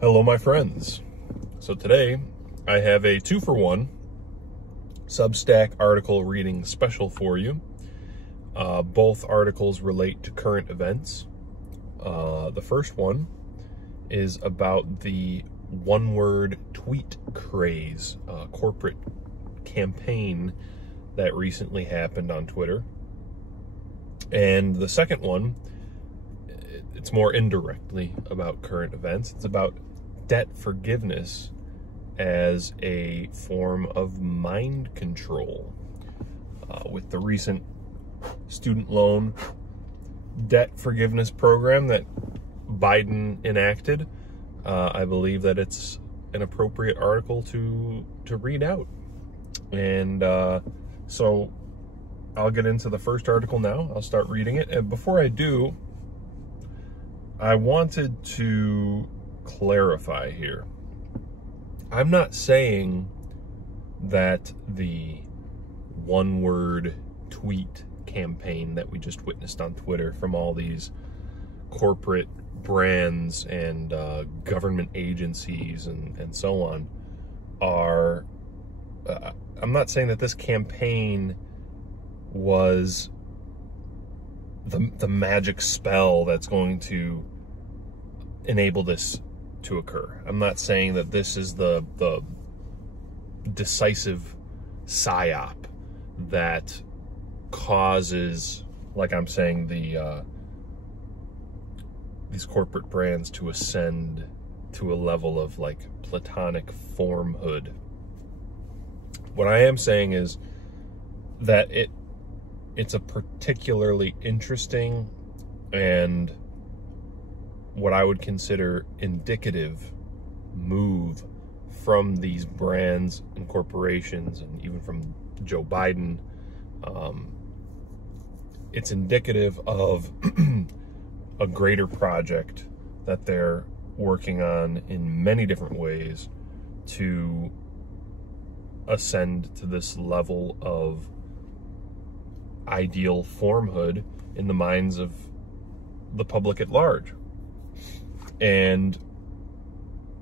Hello, my friends. So today I have a 2-for-1 Substack article reading special for you. Both articles relate to current events. The first one is about the one-word tweet craze, corporate campaign that recently happened on Twitter. And the second one, it's more indirectly about current events. It's about debt forgiveness as a form of mind control. With the recent student loan debt forgiveness program that Biden enacted, I believe that it's an appropriate article to read out. And so I'll get into the first article now. I'll start reading it. And before I do, I wanted to clarify here. I'm not saying that the one-word tweet campaign that we just witnessed on Twitter from all these corporate brands and government agencies and so on are... I'm not saying that this campaign was the magic spell that's going to enable this to occur. I'm not saying that this is the decisive psyop that causes, like I'm saying, these corporate brands to ascend to a level of like platonic formhood. What I am saying is that it's a particularly interesting and what I would consider indicative move from these brands and corporations, and even from Joe Biden. It's indicative of a greater project that they're working on in many different ways to ascend to this level of ideal formhood in the minds of the public at large. And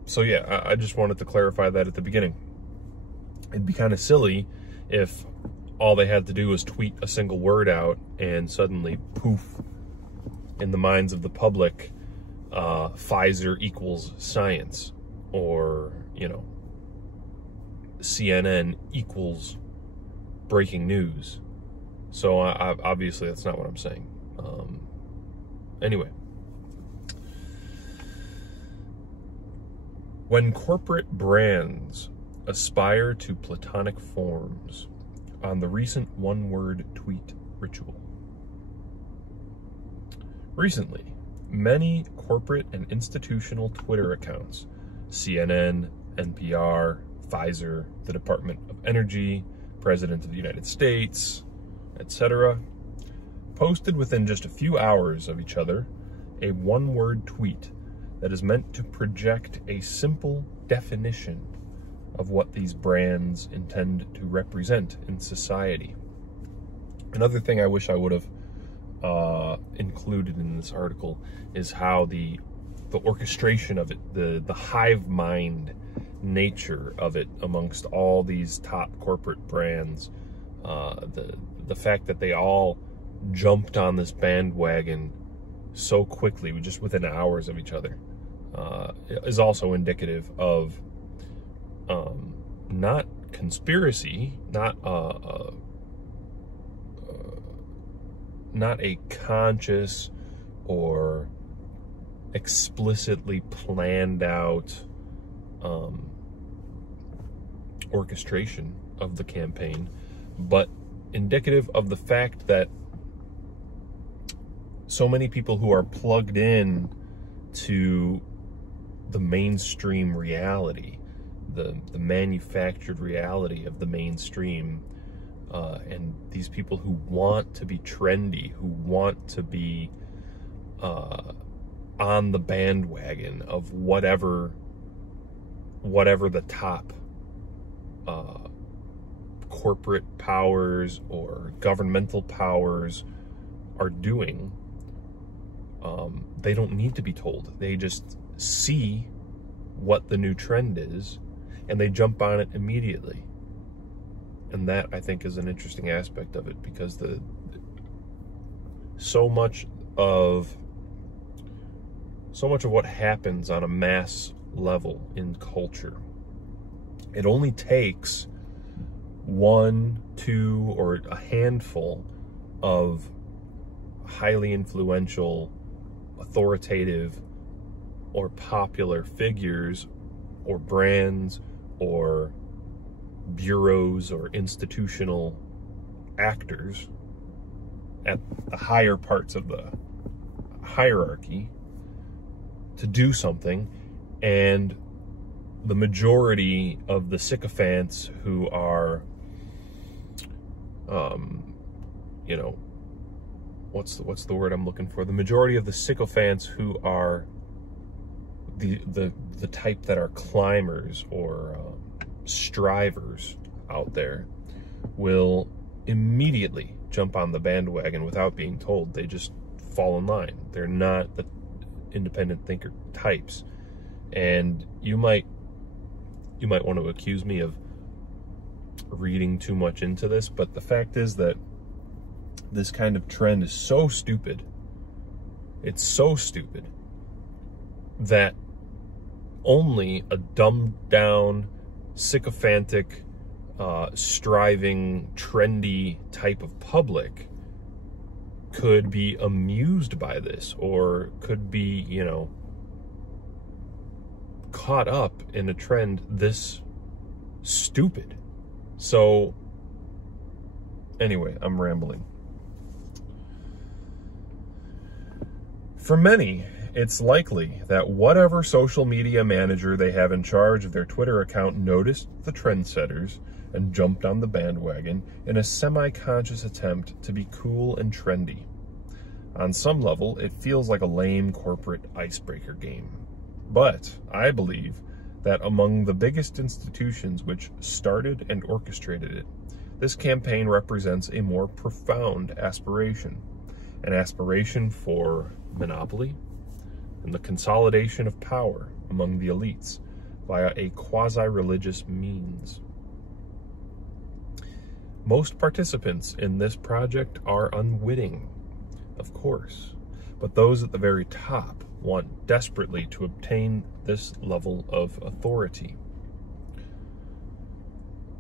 so, yeah, I just wanted to clarify that at the beginning. It'd be kind of silly if all they had to do was tweet a single word out and suddenly, poof, in the minds of the public, Pfizer equals science, or, you know, CNN equals breaking news. So obviously that's not what I'm saying. Anyway. When corporate brands aspire to platonic forms on the recent one-word tweet ritual. Recently, many corporate and institutional Twitter accounts, CNN, NPR, Pfizer, the Department of Energy, President of the United States, etc., posted within just a few hours of each other a one-word tweet that is meant to project a simple definition of what these brands intend to represent in society. Another thing I wish I would have included in this article is how the orchestration of it, the hive mind nature of it amongst all these top corporate brands, the fact that they all jumped on this bandwagon so quickly, just within hours of each other, is also indicative of not conspiracy, not a conscious or explicitly planned out orchestration of the campaign, but indicative of the fact that so many people who are plugged in to the mainstream reality, the manufactured reality of the mainstream, and these people who want to be trendy, who want to be on the bandwagon of whatever the top corporate powers or governmental powers are doing, they don't need to be told. They just see what the new trend is, and they jump on it immediately. And that, I think, is an interesting aspect of it, because so much of what happens on a mass level in culture, it only takes 1, 2, or a handful of highly influential, authoritative, or popular figures, or brands, or bureaus, or institutional actors at the higher parts of the hierarchy to do something, and the majority of the sycophants who are, you know, what's the word I'm looking for? The majority of the sycophants who are the type that are climbers or strivers out there will immediately jump on the bandwagon without being told. They just fall in line. They're not the independent thinker types. And you might want to accuse me of reading too much into this, but the fact is that this kind of trend is so stupid. It's so stupid that only a dumbed down, sycophantic, striving, trendy type of public could be amused by this, or could be, you know, caught up in a trend this stupid. So anyway, I'm rambling. For many, it's likely that whatever social media manager they have in charge of their Twitter account noticed the trendsetters and jumped on the bandwagon in a semi-conscious attempt to be cool and trendy. On some level, it feels like a lame corporate icebreaker game. But I believe that among the biggest institutions which started and orchestrated it, this campaign represents a more profound aspiration, an aspiration for monopoly and the consolidation of power among the elites via a quasi-religious means. Most participants in this project are unwitting, of course, but those at the very top want desperately to obtain this level of authority.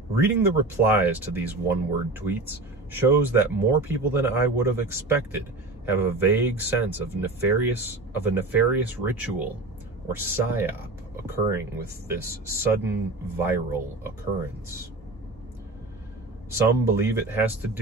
Reading the replies to these one-word tweets shows that more people than I would have expected have a vague sense of a nefarious ritual or psyop occurring with this sudden viral occurrence. Some believe it has something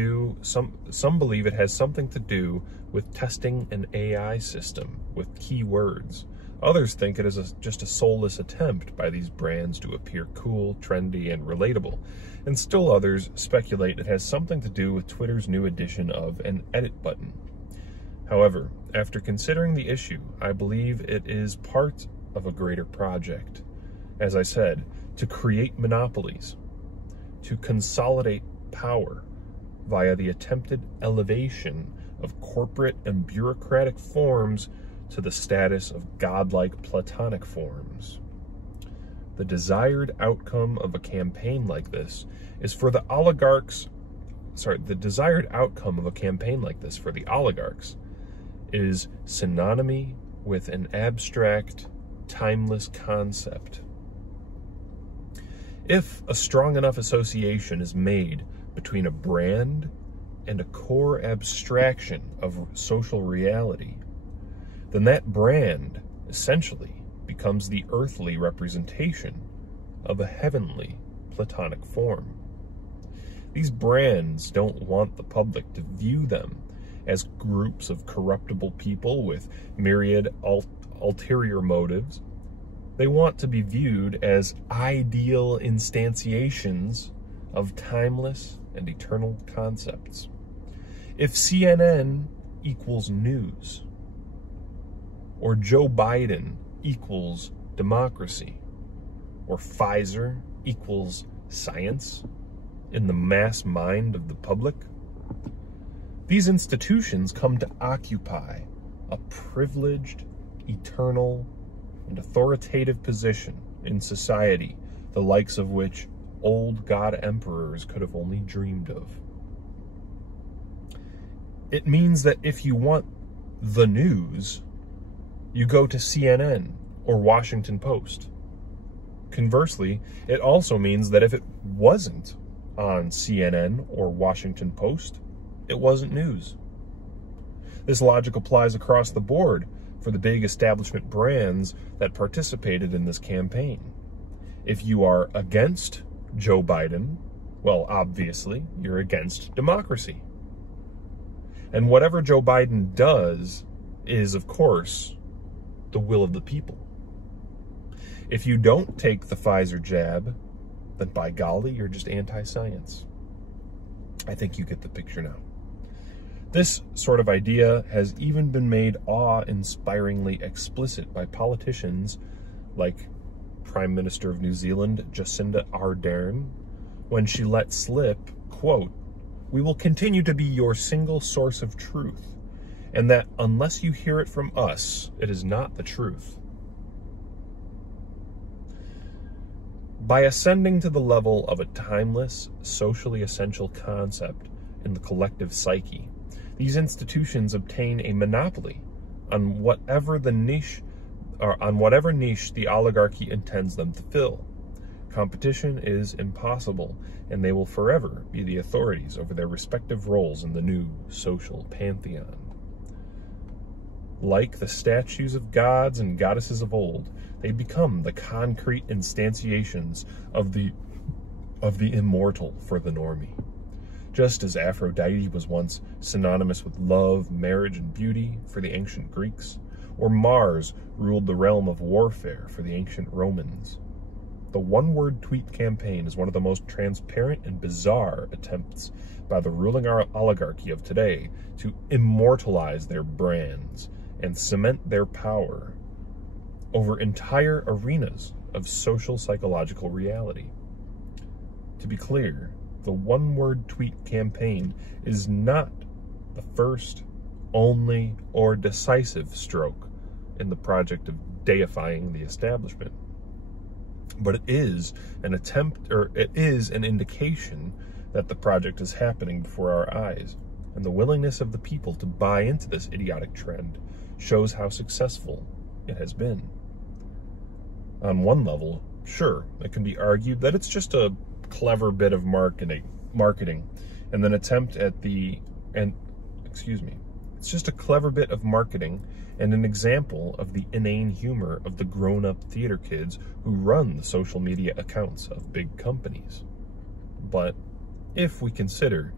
to do with testing an AI system with keywords. Others think it is just a soulless attempt by these brands to appear cool, trendy, and relatable. And still others speculate it has something to do with Twitter's new addition of an edit button. However, after considering the issue, I believe it is part of a greater project. As I said, to create monopolies, to consolidate power via the attempted elevation of corporate and bureaucratic forms to the status of godlike platonic forms. The desired outcome of a campaign like this is for the oligarchs, is synonymy with an abstract, timeless concept. If a strong enough association is made between a brand and a core abstraction of social reality, then that brand essentially becomes the earthly representation of a heavenly platonic form. These brands don't want the public to view them as groups of corruptible people with myriad ulterior motives. They want to be viewed as ideal instantiations of timeless and eternal concepts. If CNN equals news, or Joe Biden equals democracy, or Pfizer equals science in the mass mind of the public, these institutions come to occupy a privileged, eternal, and authoritative position in society, the likes of which old god emperors could have only dreamed of. It means that if you want the news, you go to CNN or Washington Post. Conversely, it also means that if it wasn't on CNN or Washington Post, it wasn't news. This logic applies across the board for the big establishment brands that participated in this campaign. If you are against Joe Biden, well, obviously, you're against democracy. And whatever Joe Biden does is, of course, the will of the people. If you don't take the Pfizer jab, then by golly, you're just anti-science. I think you get the picture now. This sort of idea has even been made awe-inspiringly explicit by politicians like Prime Minister of New Zealand, Jacinda Ardern, when she let slip, quote, "We will continue to be your single source of truth, and that unless you hear it from us, it is not the truth." By ascending to the level of a timeless, socially essential concept in the collective psyche, these institutions obtain a monopoly on whatever niche the oligarchy intends them to fill. Competition is impossible, and they will forever be the authorities over their respective roles in the new social pantheon. Like the statues of gods and goddesses of old, they become the concrete instantiations of the immortal for the normie. Just as Aphrodite was once synonymous with love, marriage, and beauty for the ancient Greeks, or Mars ruled the realm of warfare for the ancient Romans. The one-word tweet campaign is one of the most transparent and bizarre attempts by the ruling oligarchy of today to immortalize their brands and cement their power over entire arenas of social psychological reality. To be clear, the one-word tweet campaign is not the first, only, or decisive stroke in the project of deifying the establishment. But it is an attempt, or it is an indication that the project is happening before our eyes, and the willingness of the people to buy into this idiotic trend shows how successful it has been. On one level, sure, it can be argued that it's just a clever bit of marketing and an attempt at it's just a clever bit of marketing and an example of the inane humor of the grown-up theater kids who run the social media accounts of big companies. But if we consider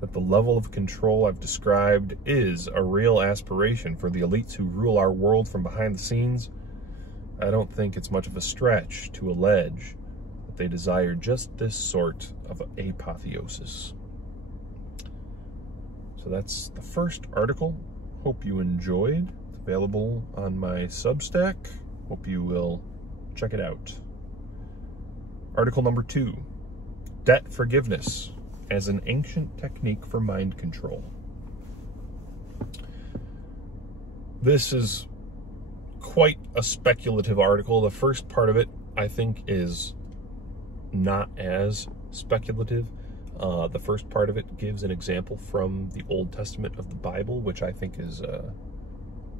that the level of control I've described is a real aspiration for the elites who rule our world from behind the scenes, I don't think it's much of a stretch to allege that they desire just this sort of apotheosis. So that's the first article. Hope you enjoyed. It's available on my Substack. Hope you will check it out. Article number 2, debt forgiveness as an ancient technique for mind control. This is quite a speculative article. The first part of it, I think, is not as speculative. The first part of it gives an example from the Old Testament of the Bible, which I think is,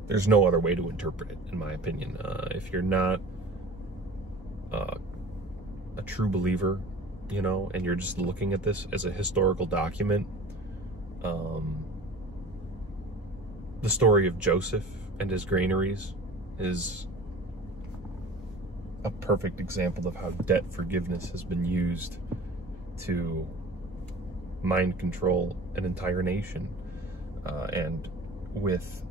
there's no other way to interpret it, in my opinion. If you're not a true believer, you know, and you're just looking at this as a historical document, the story of Joseph and his granaries is a perfect example of how debt forgiveness has been used to mind control an entire nation. And with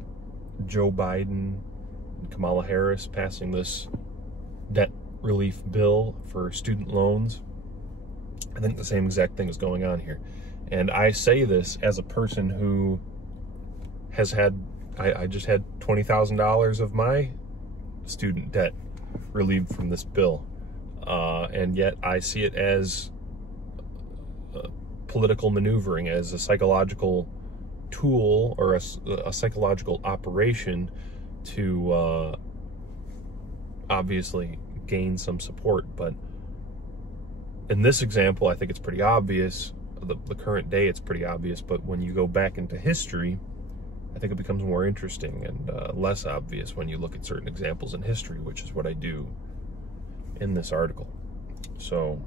Joe Biden and Kamala Harris passing this debt relief bill for student loans, I think the same exact thing is going on here. And I say this as a person who has had, I just had $20,000 of my student debt relieved from this bill. And yet I see it as political maneuvering, as a psychological tool or a psychological operation to obviously gain some support, but in this example, I think it's pretty obvious. The current day, it's pretty obvious, but when you go back into history, I think it becomes more interesting and less obvious when you look at certain examples in history, which is what I do in this article. So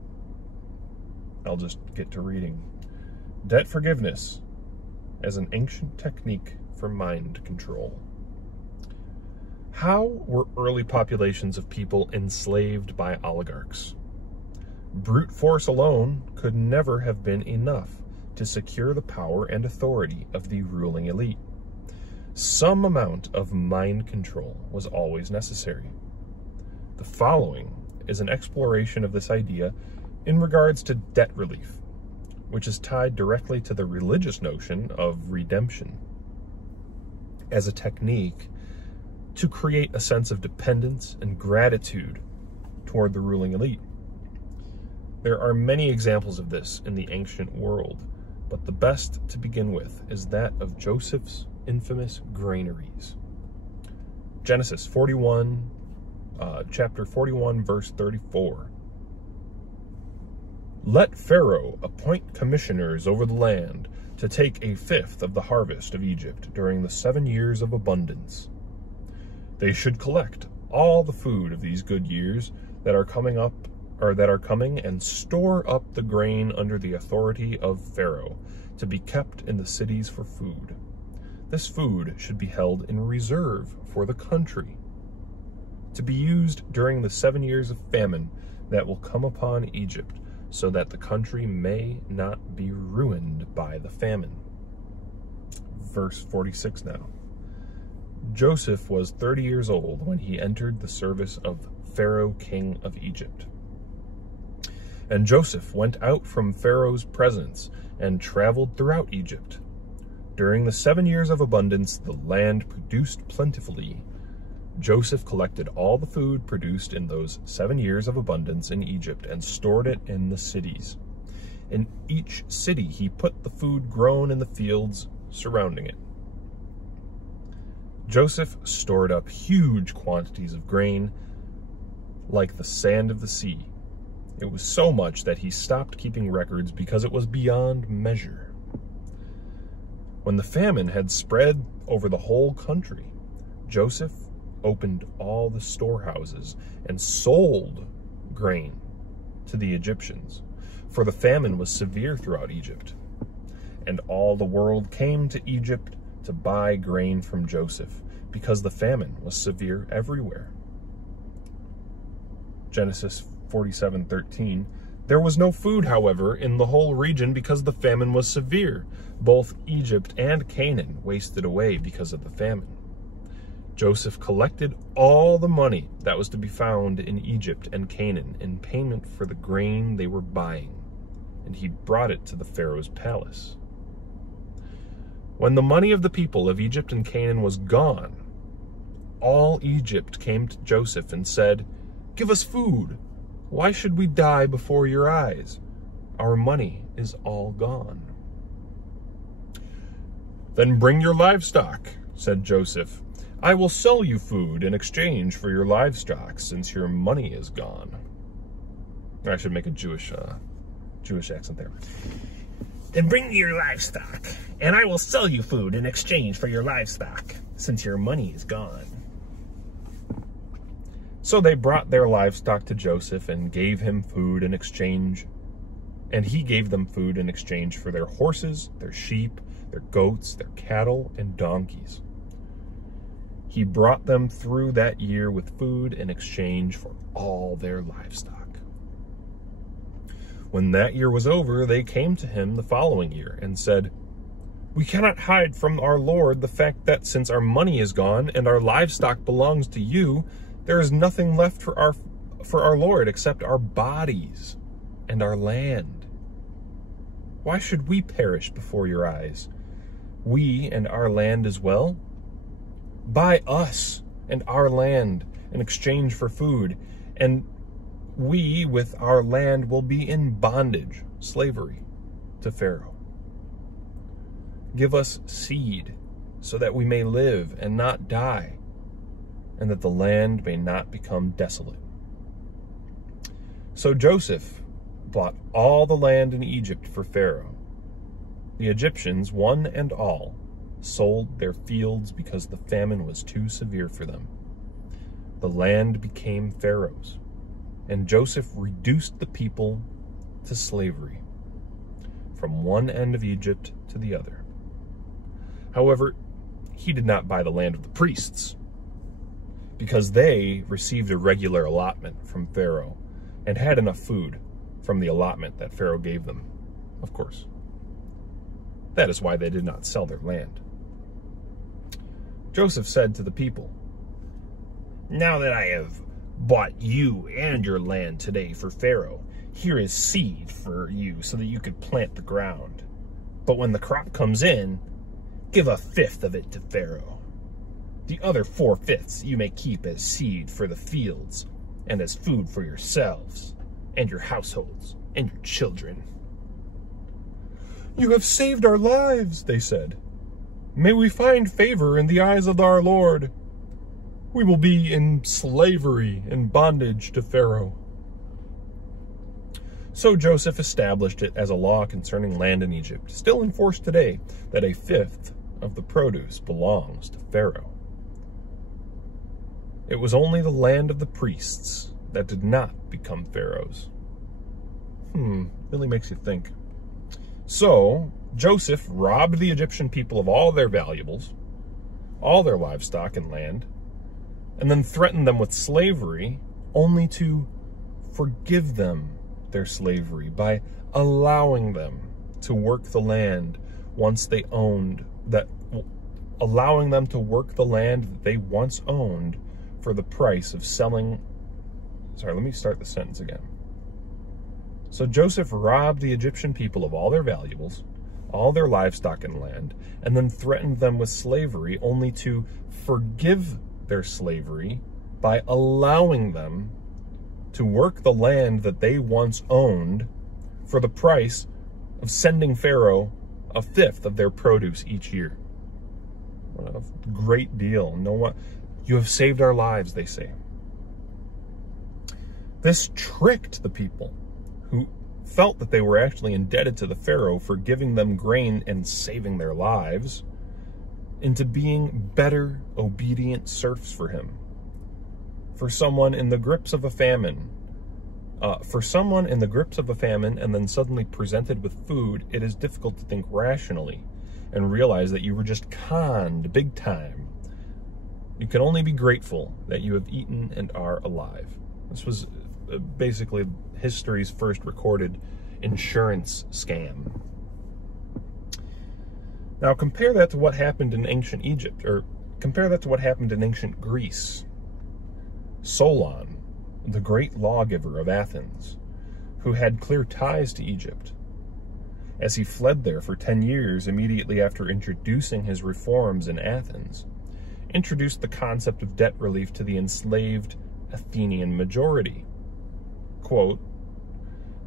I'll just get to reading. Debt forgiveness as an ancient technique for mind control. How were early populations of people enslaved by oligarchs? Brute force alone could never have been enough to secure the power and authority of the ruling elite. Some amount of mind control was always necessary. The following is an exploration of this idea in regards to debt relief, which is tied directly to the religious notion of redemption as a technique to create a sense of dependence and gratitude toward the ruling elite. There are many examples of this in the ancient world, but the best to begin with is that of Joseph's infamous granaries. Genesis 41, chapter 41, verse 34. Let Pharaoh appoint commissioners over the land to take a fifth of the harvest of Egypt during the 7 years of abundance. They should collect all the food of these good years that are coming and store up the grain under the authority of Pharaoh to be kept in the cities for food. This food should be held in reserve for the country, to be used during the 7 years of famine that will come upon Egypt, so that the country may not be ruined by the famine. Verse 46 now. Joseph was 30 years old when he entered the service of Pharaoh, king of Egypt. And Joseph went out from Pharaoh's presence and traveled throughout Egypt. During the 7 years of abundance, the land produced plentifully. Joseph collected all the food produced in those 7 years of abundance in Egypt and stored it in the cities. In each city, he put the food grown in the fields surrounding it. Joseph stored up huge quantities of grain, like the sand of the sea. It was so much that he stopped keeping records because it was beyond measure. When the famine had spread over the whole country, Joseph opened all the storehouses and sold grain to the Egyptians, for the famine was severe throughout Egypt. And all the world came to Egypt to buy grain from Joseph, because the famine was severe everywhere. Genesis 47:13. There was no food, however, in the whole region because the famine was severe. Both Egypt and Canaan wasted away because of the famine. Joseph collected all the money that was to be found in Egypt and Canaan in payment for the grain they were buying, and he brought it to the Pharaoh's palace. When the money of the people of Egypt and Canaan was gone, all Egypt came to Joseph and said, "Give us food. Why should we die before your eyes? Our money is all gone." "Then bring your livestock," said Joseph. "I will sell you food in exchange for your livestock, since your money is gone." I should make a Jewish accent there. "Then bring your livestock, and I will sell you food in exchange for your livestock, since your money is gone." So they brought their livestock to Joseph and gave him food in exchange, and he gave them food in exchange for their horses, their sheep, their goats, their cattle, and donkeys. He brought them through that year with food in exchange for all their livestock. When that year was over, they came to him the following year and said, "We cannot hide from our Lord the fact that since our money is gone and our livestock belongs to you, there is nothing left for our Lord except our bodies and our land. Why should we perish before your eyes? We and our land as well? Buy us and our land in exchange for food, and we with our land will be in bondage, slavery, to Pharaoh. Give us seed so that we may live and not die. and that the land may not become desolate. So Joseph bought all the land in Egypt for Pharaoh. The Egyptians, one and all, sold their fields because the famine was too severe for them. The land became Pharaoh's, and Joseph reduced the people to slavery, from one end of Egypt to the other. However, he did not buy the land of the priests, because they received a regular allotment from Pharaoh and had enough food from the allotment that Pharaoh gave them, of course. That is why they did not sell their land. Joseph said to the people, "Now that I have bought you and your land today for Pharaoh, here is seed for you so that you could plant the ground. But when the crop comes in, give 1/5 of it to Pharaoh. The other 4/5 you may keep as seed for the fields and as food for yourselves and your households and your children." "You have saved our lives," they said. "May we find favor in the eyes of our Lord. We will be in slavery and bondage to Pharaoh." So Joseph established it as a law concerning land in Egypt, still in force today, that 1/5 of the produce belongs to Pharaoh. It was only the land of the priests that did not become Pharaoh's. Really makes you think. So Joseph robbed the Egyptian people of all their valuables, all their livestock and land, and then threatened them with slavery, only to forgive them their slavery by allowing them to work the land once they owned that, allowing them to work the land that they once owned for the price of selling. Sorry, let me start the sentence again. So Joseph robbed the Egyptian people of all their valuables, all their livestock and land, and then threatened them with slavery, only to forgive their slavery by allowing them to work the land that they once owned for the price of sending Pharaoh 1/5 of their produce each year. What a great deal. You have saved our lives, they say. This tricked the people, who felt that they were actually indebted to the Pharaoh for giving them grain and saving their lives, into being better, obedient serfs for him. For someone in the grips of a famine, and then suddenly presented with food, it is difficult to think rationally and realize that you were just conned big time. You can only be grateful that you have eaten and are alive. This was basically history's first recorded insurance scam. Now compare that to what happened in ancient Egypt, or compare that to what happened in ancient Greece. Solon, the great lawgiver of Athens, who had clear ties to Egypt, as he fled there for 10 years immediately after introducing his reforms in Athens, introduced the concept of debt relief to the enslaved Athenian majority. Quote,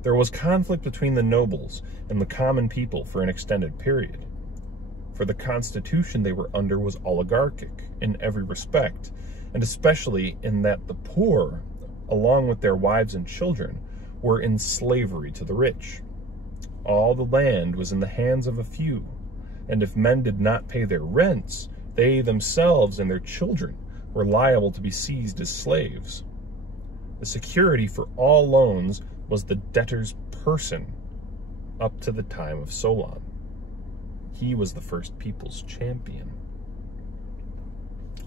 "There was conflict between the nobles and the common people for an extended period. For the constitution they were under was oligarchic in every respect, and especially in that the poor, along with their wives and children, were in slavery to the rich. All the land was in the hands of a few, and if men did not pay their rents, they themselves and their children were liable to be seized as slaves. The security for all loans was the debtor's person up to the time of Solon. He was the first people's champion.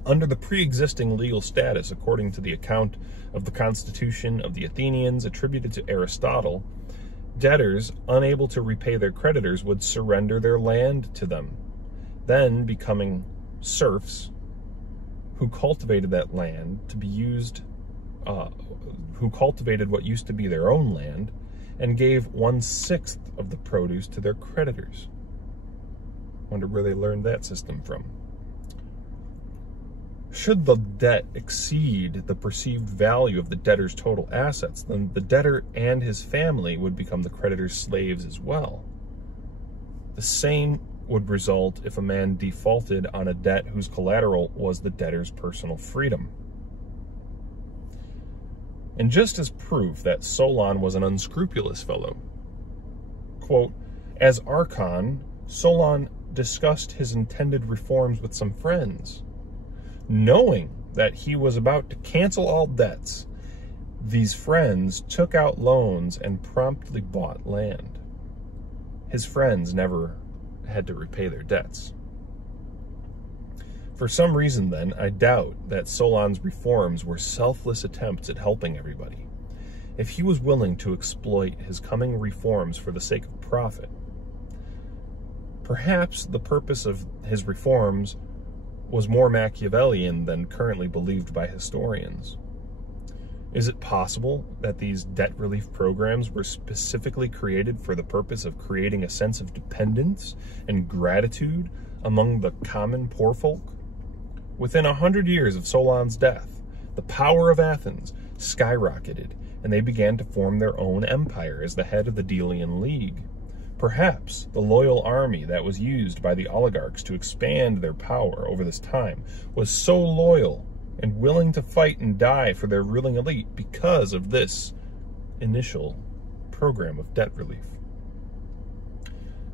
Under the pre-existing legal status, according to the account of the Constitution of the Athenians attributed to Aristotle, debtors unable to repay their creditors would surrender their land to them, then becoming serfs who cultivated that land to be used, who cultivated what used to be their own land, and gave 1/6 of the produce to their creditors. Wonder where they learned that system from. Should the debt exceed the perceived value of the debtor's total assets, then the debtor and his family would become the creditor's slaves as well. The same would result if a man defaulted on a debt whose collateral was the debtor's personal freedom. And just as proof that Solon was an unscrupulous fellow, quote, as Archon, Solon discussed his intended reforms with some friends. Knowing that he was about to cancel all debts, these friends took out loans and promptly bought land. His friends never had to repay their debts. For some reason, then, I doubt that Solon's reforms were selfless attempts at helping everybody. If he was willing to exploit his coming reforms for the sake of profit, perhaps the purpose of his reforms was more Machiavellian than currently believed by historians. Is it possible that these debt relief programs were specifically created for the purpose of creating a sense of dependence and gratitude among the common poor folk? Within 100 years of Solon's death, the power of Athens skyrocketed, and they began to form their own empire as the head of the Delian League. Perhaps the loyal army that was used by the oligarchs to expand their power over this time was so loyal and willing to fight and die for their ruling elite because of this initial program of debt relief.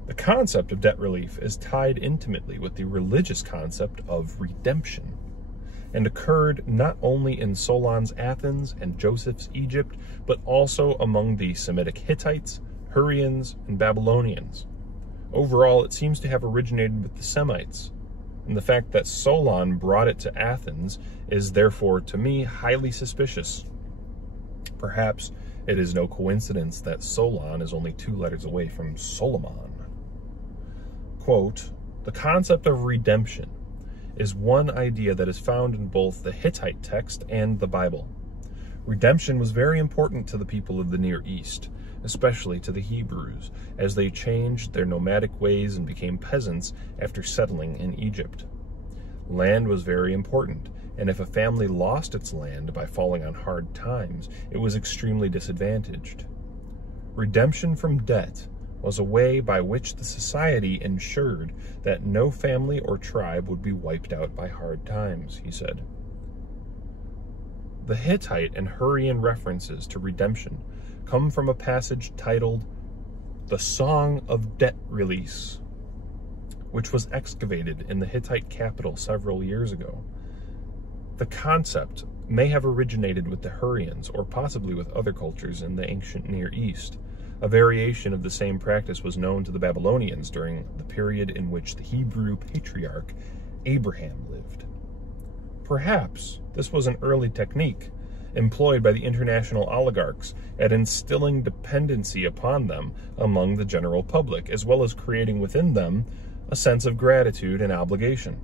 The concept of debt relief is tied intimately with the religious concept of redemption, and occurred not only in Solon's Athens and Joseph's Egypt, but also among the Semitic Hittites, Hurrians, and Babylonians. Overall, it seems to have originated with the Semites, and the fact that Solon brought it to Athens is therefore, to me, highly suspicious. Perhaps it is no coincidence that Solon is only 2 letters away from Solomon. Quote, the concept of redemption is one idea that is found in both the Hittite text and the Bible. Redemption was very important to the people of the Near East, especially to the Hebrews, as they changed their nomadic ways and became peasants after settling in Egypt. Land was very important, and if a family lost its land by falling on hard times, it was extremely disadvantaged. Redemption from debt was a way by which the society ensured that no family or tribe would be wiped out by hard times, he said. The Hittite and Hurrian references to redemption come from a passage titled The Song of Debt Release, which was excavated in the Hittite capital several years ago. The concept may have originated with the Hurrians or possibly with other cultures in the ancient Near East. A variation of the same practice was known to the Babylonians during the period in which the Hebrew patriarch Abraham lived. Perhaps this was an early technique employed by the international oligarchs at instilling dependency upon them among the general public, as well as creating within them a sense of gratitude and obligation.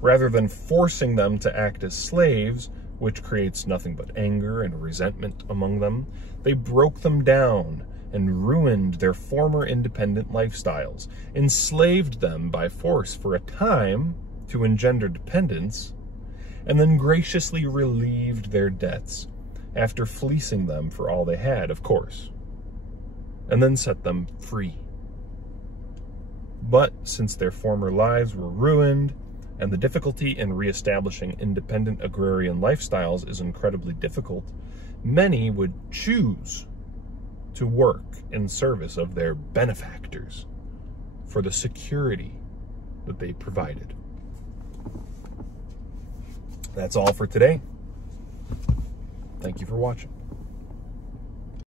Rather than forcing them to act as slaves, which creates nothing but anger and resentment among them, they broke them down and ruined their former independent lifestyles, enslaved them by force for a time to engender dependence, and then graciously relieved their debts after fleecing them for all they had, of course, and then set them free. But since their former lives were ruined, and the difficulty in reestablishing independent agrarian lifestyles is incredibly difficult, many would choose to work in service of their benefactors for the security that they provided. That's all for today. Thank you for watching.